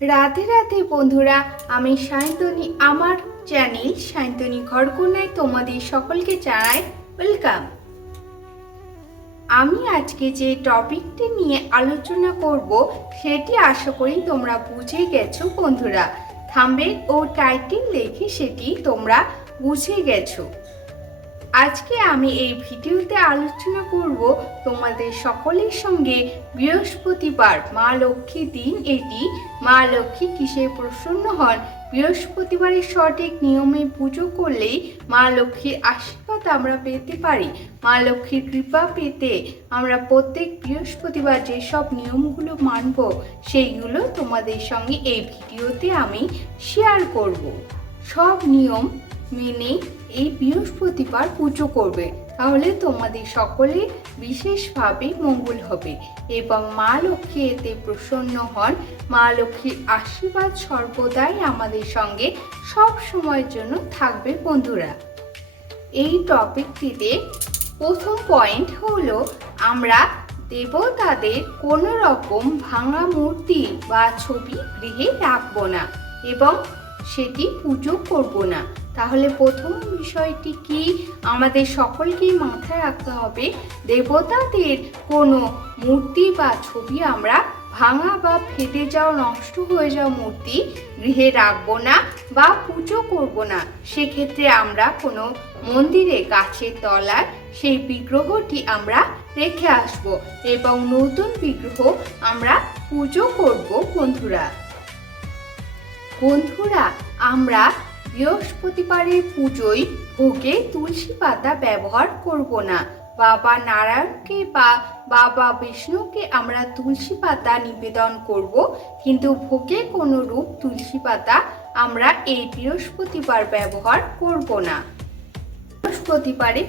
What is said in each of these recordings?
রাধে রাধে বন্ধুরা, আমি সায়ন্তনী। আমার চ্যানেল সায়ন্তনী ঘরকন্যায় তোমাদের সকলকে জানাই ওয়েলকাম। আমি আজকে যে টপিকটি নিয়ে আলোচনা করব সেটি আশা করি তোমরা বুঝে গেছো বন্ধুরা। থাম্বনেল ও টাইটেল দেখে সেটি তোমরা বুঝে গেছো। আজকে আমি এই ভিডিওতে আলোচনা করব তোমাদের সকলের সঙ্গে বৃহস্পতিবার মা লক্ষ্মীর দিন। এটি মা লক্ষ্মী কিসে প্রসন্ন হন, বৃহস্পতিবারের সঠিক নিয়মে পুজো করলেই মা লক্ষ্মীর আশীর্বাদ আমরা পেতে পারি। মা লক্ষ্মীর কৃপা পেতে আমরা প্রত্যেক বৃহস্পতিবার যেসব নিয়মগুলো মানব সেইগুলো তোমাদের সঙ্গে এই ভিডিওতে আমি শেয়ার করব। সব নিয়ম মেনে এই বৃহস্পতিবার পুজো করবে, তাহলে তোমাদের সকলে বিশেষভাবে মঙ্গল হবে এবং মা লক্ষ্মী এতে প্রসন্ন হন। মা লক্ষ্মীর আশীর্বাদ সর্বদাই আমাদের সঙ্গে সব সময়ের জন্য থাকবে বন্ধুরা। এই টপিকটিতে প্রথম পয়েন্ট হলো, আমরা দেবতাদের কোনো রকম ভাঙা মূর্তি বা ছবি গৃহে রাখবো না এবং সেটি পুজো করব না। তাহলে প্রথম বিষয়টি কি আমাদের সকলকেই মাথায় রাখতে হবে, দেবতাদের কোনো মূর্তি বা ছবি আমরা ভাঙা বা ফেটে যাওয়া নষ্ট হয়ে যাওয়া মূর্তি গৃহে রাখবো না বা পুজো করব না। সেক্ষেত্রে আমরা কোনো মন্দিরে গাছের তলায় সেই বিগ্রহটি আমরা রেখে আসব এবং নতুন বিগ্রহ আমরা পুজো করব বন্ধুরা। আমরা বৃহস্পতিবারের পুজোয় ভোগে তুলসী পাতা ব্যবহার করব না। বাবা নারায়ণকে বা বাবা বিষ্ণুকে আমরা তুলসী পাতা নিবেদন করব, কিন্তু ভোগে কোনো রূপ তুলসী পাতা আমরা এই বৃহস্পতিবার ব্যবহার করব না।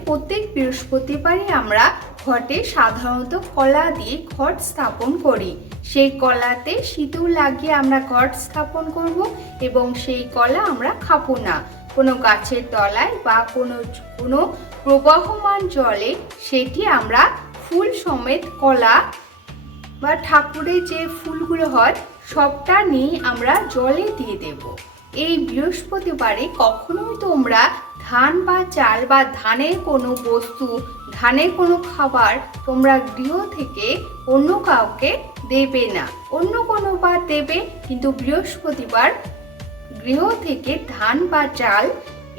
প্রত্যেক বৃহস্পতিবারে আমরা ঘটে সাধারণত কলা দিয়ে ঘট স্থাপন করি। সেই কলাতে সিঁদুর লাগিয়ে আমরা ঘট স্থাপন করব এবং সেই কলা আমরা খাবো না। কোনো গাছের তলায় বা কোনো প্রবাহমান জলে সেটি আমরা ফুল সমেত কলা বা ঠাকুরের যে ফুলগুলো হয় সবটা নিয়ে আমরা জলে দিয়ে দেব। এই বৃহস্পতিবারে কখনোই তোমরা ধান বা চাল বা ধানের কোনো বস্তু, ধানের কোনো খাবার তোমরা গৃহ থেকে অন্য কাউকে দেবে না। অন্য কোনো বার দেবে, কিন্তু বৃহস্পতিবার গৃহ থেকে ধান বা চাল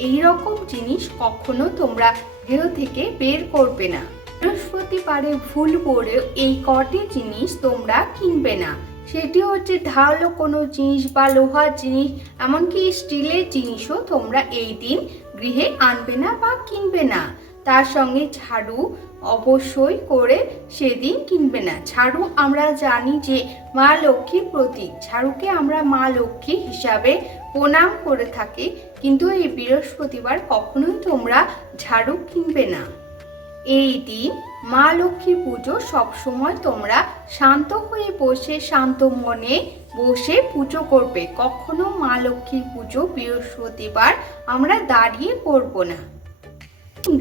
এই রকম জিনিস কখনো তোমরা গৃহ থেকে বের করবে না। বৃহস্পতিবারে ভুল করে এই কটি জিনিস তোমরা কিনবে না। সেটি হচ্ছে ধারালো কোনো জিনিস বা লোহার জিনিস, এমনকি স্টিলের জিনিসও তোমরা এই দিন গৃহে আনবে না বা কিনবে না। তার সঙ্গে ঝাড়ু অবশ্যই করে সেদিন কিনবে না। ঝাড়ু আমরা জানি যে মা লক্ষ্মীর প্রতীক, ঝাড়ুকে আমরা মা লক্ষ্মী হিসাবে প্রণাম করে থাকি, কিন্তু এই বৃহস্পতিবার কখনোই তোমরা ঝাড়ু কিনবে না। এই দিন মা লক্ষ্মী পুজো সবসময় তোমরা শান্ত হয়ে বসে, শান্ত মনে বসে পুজো করবে। কখনো মা লক্ষ্মীর পুজো বৃহস্পতিবার আমরা দাঁড়িয়ে করব না।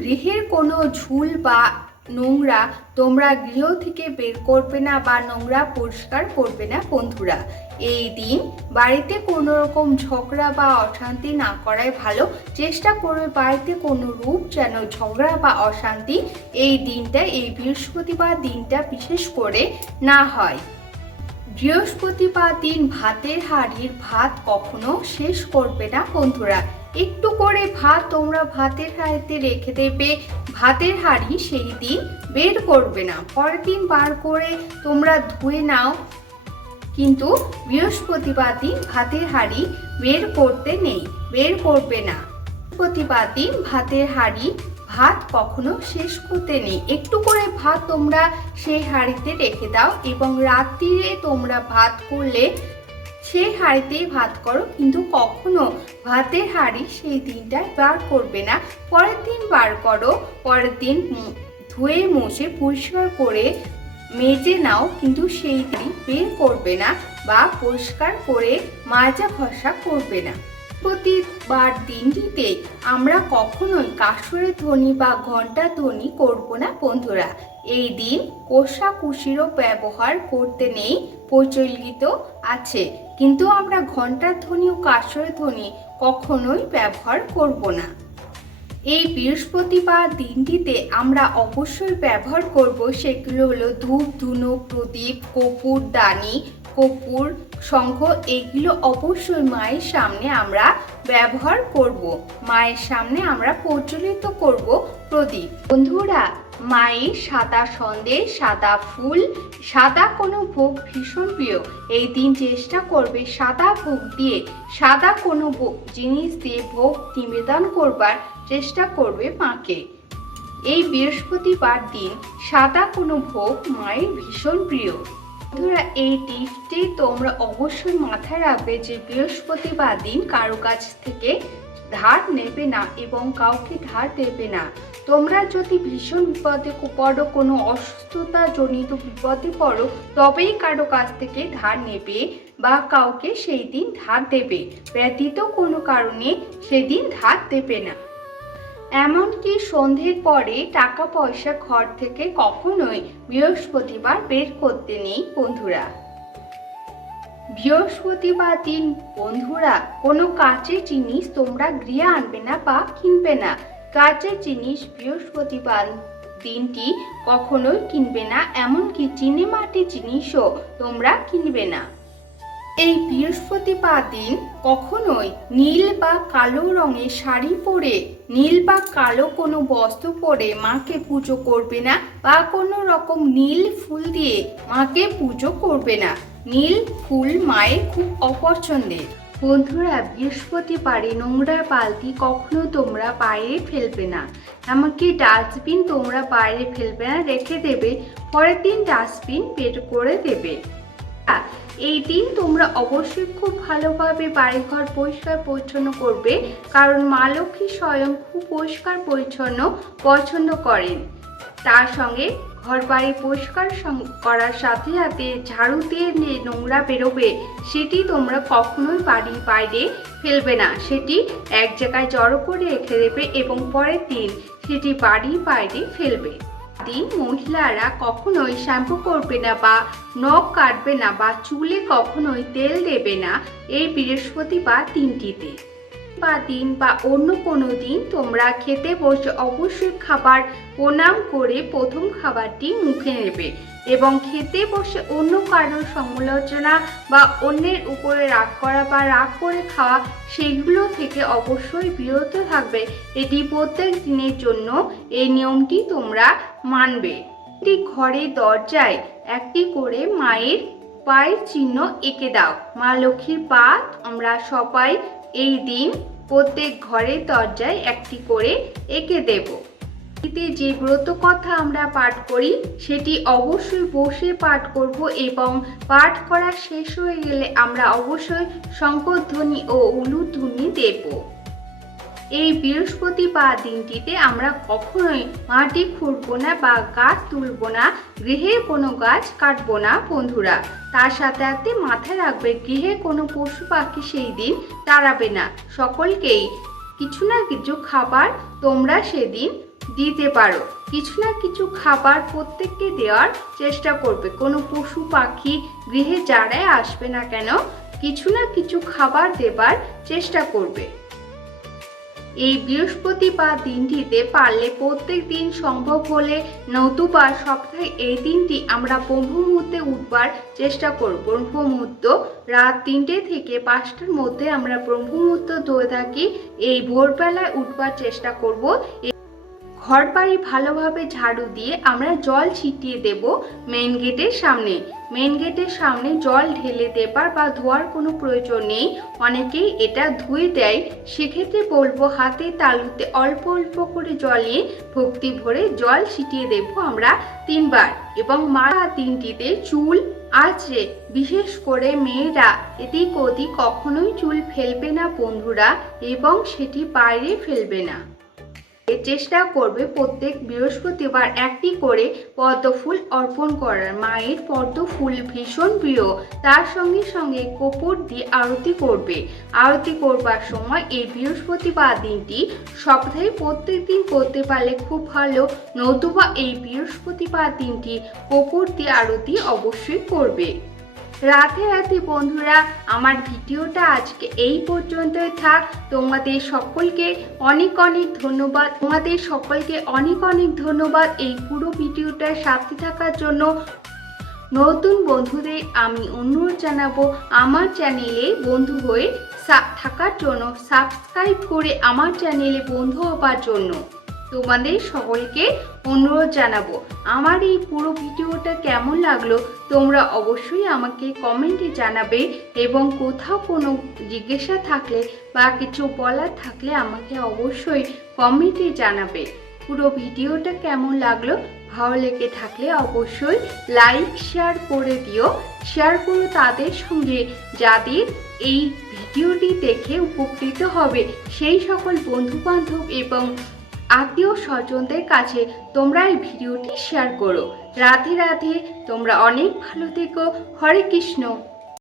গৃহের কোনো ঝুল বা নোংরা তোমরা গৃহ থেকে বের করবে না বা নোংরা পরিষ্কার করবে না বন্ধুরা। এই দিন বাড়িতে কোনো রকম ঝগড়া বা অশান্তি না করাই ভালো। চেষ্টা করবে বাড়িতে কোনো রূপ যেন ঝগড়া বা অশান্তি এই দিনটা, এই বৃহস্পতিবার দিনটা বিশেষ করে না হয়। বৃহস্পতিবার দিন ভাতের হাঁড়ির ভাত কখনো শেষ করবে না বন্ধুরা। একটু করে ভাত তোমরা ভাতের হাঁড়িতে রেখে দেবে, ভাতের হাঁড়ি সেই দিন বের করবে না। পরের দিন বার করে তোমরা ধুয়ে নাও, কিন্তু বৃহস্পতিবার দিন ভাতের হাঁড়ি বের করবে না। বৃহস্পতিবার দিন ভাতের হাঁড়ি ভাত কখনো শেষ করতে নেই। একটু করে ভাত তোমরা সেই হাঁড়িতে রেখে দাও এবং রাত্রিরে তোমরা ভাত করলে সেই হাঁড়িতেই ভাত করো, কিন্তু কখনো ভাতের হাঁড়ি সেই দিনটায় বার করবে না। পরের দিন বার করো, পরের দিন ধুয়ে মুছে পরিষ্কার করে মেজে নাও, কিন্তু সেই দিন বের করবে না বা পরিষ্কার করে মাজা ঘষা করবে না। বৃহস্পতিবার দিনটিতে আমরা কখনোই কাঁসরের ধ্বনি বা ঘণ্টার ধ্বনি করব না বন্ধুরা। এই দিন কোষাকুষিরও ব্যবহার করতে নেই প্রচলিত আছে, কিন্তু আমরা ঘণ্টার ধ্বনি ও কাঁসরের ধ্বনি কখনোই ব্যবহার করব না। এই বৃহস্পতিবার দিনটিতে আমরা অবশ্যই ব্যবহার করব সেগুলো হলো ধূপ, ধুনো, প্রদীপ, কর্পূর দানি, কর্পূর, শঙ্খ। এগুলো অবশ্যই মায়ের সামনে আমরা ব্যবহার করব। মায়ের সামনে আমরা প্রজ্বলিত করব প্রদীপ। বন্ধুরা, মায়ের সাদা সন্দেশ, সাদা ফুল, সাদা কোনো ভোগ ভীষণ প্রিয়। এই দিন চেষ্টা করবে সাদা ভোগ দিয়ে, সাদা কোনো জিনিস দিয়ে ভোগ নিবেদন করবার চেষ্টা করবে মাকে। এই বৃহস্পতিবার দিন সাদা কোনো ভোগ মায়ের ভীষণ প্রিয়। বন্ধুরা, এই টিপসটি তোমরা অবশ্যই মাথায় রাখবে যে বৃহস্পতিবার দিন কারো কাছ থেকে ধার নেবে না এবং কাউকে ধার দেবে না। তোমরা যদি ভীষণ বিপদে পড়ো, কোনো অসুস্থতা জনিত বিপদে পড়ো, তবেই কারো কাছ থেকে ধার নেবে বা কাউকে সেই দিন ধার দেবে, ব্যতীত কোনো কারণে সেদিন ধার দেবে না। এমনকি সন্ধ্যের পরে টাকা পয়সা ঘর থেকে কখনোই বৃহস্পতিবার বের করতে নেই। বন্ধুরা, বৃহস্পতিবার দিন বন্ধুরা কোনো কাঁচের জিনিস তোমরা গৃহে আনবে না বা কিনবে না। কাঁচের জিনিস বৃহস্পতিবার দিনটি কখনোই কিনবে না, এমনকি চিনি মাটির জিনিসও তোমরা কিনবে না। এই বৃহস্পতিবার দিন কখনোই নীল বা কালো রঙের শাড়ি পরে, নীল বা কালো কোনো বস্ত্র পরে মাকে পুজো করবে না বা কোনো রকম নীল ফুল দিয়ে মাকে পুজো করবে না। নীল ফুল মায়ের খুব অপছন্দের। বন্ধুরা, বৃহস্পতিবারে নোংরা বালতি কখনো তোমরা বাইরে ফেলবে না, এমনকি ডাস্টবিন তোমরা বাইরে ফেলবে না, রেখে দেবে, পরের দিন ডাস্টবিন বের করে দেবে। এই দিন তোমরা অবশ্যই খুব ভালোভাবে বাড়িঘর পরিষ্কার পরিচ্ছন্ন করবে, কারণ মা লক্ষ্মী স্বয়ং খুব পরিষ্কার পরিচ্ছন্ন পছন্দ করেন। তার সঙ্গে ঘর বাড়ি পরিষ্কার করার সাথে সাথে ঝাড়ু দিয়ে নোংরা বেরোবে, সেটি তোমরা কখনোই বাড়ির বাইরে ফেলবে না, সেটি এক জায়গায় জড়ো করে রেখে দেবে এবং পরের দিন সেটি বাড়ির বাইরে ফেলবে। দিন মহিলারা কখনোই শ্যাম্পু করবে না বা নখ কাটবে না বা চুলে কখনোই তেল দেবে না এই বৃহস্পতিবার দিনটিতে। বা দিন বা অন্য কোনো দিন তোমরা খেতে বসে অবশ্যই খাবার প্রণাম করে প্রথম খাবারটি মুখে নেবে এবং খেতে বসে অন্য কারোর সমালোচনা বা অন্যের উপরে রাগ করা বা রাগ করে খাওয়া, সেগুলো থেকে অবশ্যই বিরত থাকবে। এটি প্রত্যেক দিনের জন্য এই নিয়মটি তোমরা মানবে। একটি ঘরের দরজায় একটি করে মায়ের পায়ের চিহ্ন এঁকে দাও। মা লক্ষ্মীর পা আমরা সবাই এই দিন প্রত্যেক ঘরের দরজায় একটি করে এঁকে দেব। যে ব্রত কথা আমরা পাঠ করি সেটি অবশ্যই বসে পাঠ করব এবং পাঠ করা শেষ হয়ে গেলে আমরা অবশ্যই শঙ্খধ্বনি ও উলুধ্বনি দেব। এই বৃহস্পতিবার দিনটিতে আমরা কখনোই মাটি খুঁড়বো না বা গাছ তুলবো না, গৃহে কোনো গাছ কাটবো না। বন্ধুরা, তার সাথে সাথে মাথায় রাখবে গৃহে কোনো পশু পাখি সেই দিন তাড়াবে না। সকলকেই কিছু না কিছু খাবার তোমরা সেদিন দিতে পারো, কিছু না কিছু খাবার প্রত্যেককে দেওয়ার চেষ্টা করবে। কোনো পশু পাখি গৃহে যারাই আসবে না কেন কিছু না কিছু খাবার দেবার চেষ্টা করবে। এই বৃহস্পতিবার দিনটিতে পারলে প্রত্যেক দিন সম্ভব হলে নতুবা সপ্তাহে এই দিনটি আমরা ব্রহ্ম মুহূর্তে উঠবার চেষ্টা করব। ব্রহ্ম মুহূর্ত রাত 3টে থেকে 5টার মধ্যে আমরা ব্রহ্ম মুহূর্ত ধরে থাকি। এই ভোরবেলায় উঠবার চেষ্টা করব। ঘর বাড়ি ভালোভাবে ঝাড়ু দিয়ে আমরা জল ছিটিয়ে দেব মেন গেটের সামনে। মেন গেটের সামনে জল ঢেলে দেবার বা ধোয়ার কোনো প্রয়োজন নেই, অনেকেই এটা ধুয়ে দেয়। সেক্ষেত্রে বলবো হাতে তালুতে অল্প অল্প করে জলে ভক্তি ভরে জল ছিটিয়ে দেব আমরা 3বার। এবং মা দিনটিতে চুল আঁচড়ে, বিশেষ করে মেয়েরা এদিক ওদিক কখনোই চুল ফেলবে না বন্ধুরা, এবং সেটি বাইরে ফেলবে না। চেষ্টা করবে প্রত্যেক বৃহস্পতিবার একটি করে পদ্ম ফুল অর্পণ করার। মায়ের পদ্ম ফুল ভীষণ প্রিয়, তার সঙ্গে সঙ্গে কর্পূর দিয়ে আরতি করবে। আরতি করবার সময় এই বৃহস্পতিবার দিনটি সপ্তাহে প্রত্যেক দিন করতে পারলে খুব ভালো, নতুবা এই বৃহস্পতিবার দিনটি কর্পূর দিয়ে আরতি অবশ্যই করবে। রাধে রাধে বন্ধুরা, আমার ভিডিওটা আজকে এই পর্যন্তই থাক। তোমাদের সকলকে অনেক অনেক ধন্যবাদ। তোমাদের সকলকে অনেক অনেক ধন্যবাদ এই পুরো ভিডিওটার সাথে থাকার জন্য। নতুন বন্ধুদের আমি অনুরোধ জানাবো আমার চ্যানেলে বন্ধু হয়ে থাকার জন্য, সাবস্ক্রাইব করে আমার চ্যানেলে বন্ধু হবার জন্য তোমাদের সকলকে অনুরোধ জানাবো। আমার এই পুরো ভিডিওটা কেমন লাগলো তোমরা অবশ্যই আমাকে কমেন্টে জানাবে, এবং কোথাও কোনো জিজ্ঞাসা থাকলে বা কিছু বলার থাকলে আমাকে অবশ্যই কমেন্টে জানাবে। পুরো ভিডিওটা কেমন লাগলো, ভালো লেগে থাকলে অবশ্যই লাইক শেয়ার করে দিও। শেয়ার করো তাদের সঙ্গে যাদের এই ভিডিওটি দেখে উপকৃত হবে, সেই সকল বন্ধু বান্ধব এবং আত্মীয় স্বজনদের কাছে তোমরা এই ভিডিওটি শেয়ার করো। রাধে রাধে, তোমরা অনেক ভালো থেকো। হরে কৃষ্ণ।